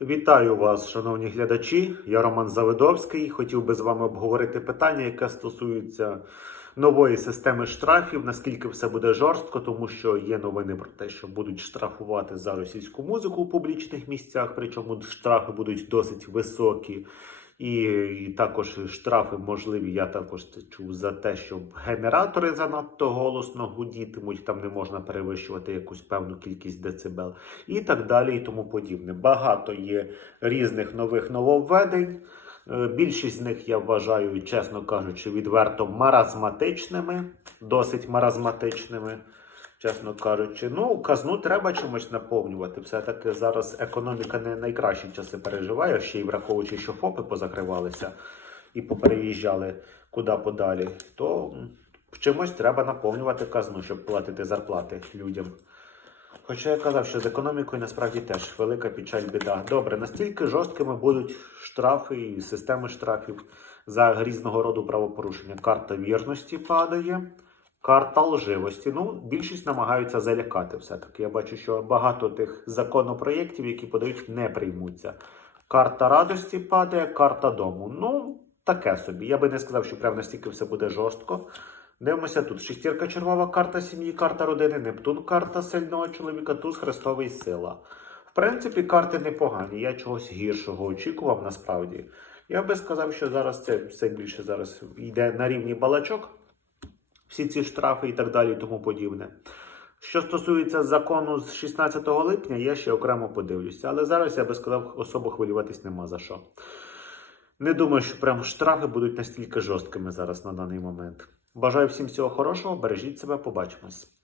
Вітаю вас, шановні глядачі. Я Роман Завидовський. Хотів би з вами обговорити питання, яке стосується нової системи штрафів. Наскільки все буде жорстко, тому що є новини про те, що будуть штрафувати за російську музику у публічних місцях, причому штрафи будуть досить високі. І, і також штрафи можливі. Я також чув за те, що генератори занадто голосно гудітимуть, там не можна перевищувати якусь певну кількість децибел і так далі, і тому подібне. Багато є різних нових нововведень. Е, Більшість з них я вважаю, чесно кажучи, відверто маразматичними, досить маразматичними, чесно кажучи. Ну, казну треба чимось наповнювати. Все-таки зараз економіка не найкращі часи переживає, ще й враховуючи, що ФОПи позакривалися і попереїжджали куди подалі, то чимось треба наповнювати казну, щоб платити зарплати людям. Хоча я казав, що з економікою насправді теж велика печаль біда. Добре, настільки жорсткими будуть штрафи і системи штрафів за різного роду правопорушення. Карта вірності падає, карта лживості. Ну, більшість намагаються залякати все-таки. Я бачу, що багато тих законопроєктів, які подають, не приймуться. Карта радості падає, карта дому. Ну, таке собі. Я би не сказав, що прямо настільки все буде жорстко. Дивимося тут. Шестірка чергова карта сім'ї, карта родини, Нептун, карта сильного чоловіка, туз Христовий сила. В принципі, карти непогані. Я чогось гіршого очікував насправді. Я би сказав, що зараз це все більше зараз йде на рівні балачок. Всі ці штрафи і так далі, і тому подібне. Що стосується закону з 16 липня, я ще окремо подивлюся. Але зараз я би сказав, особо хвилюватись нема за що. Не думаю, що прям штрафи будуть настільки жорсткими зараз на даний момент. Бажаю всім всього хорошого, бережіть себе, побачимось.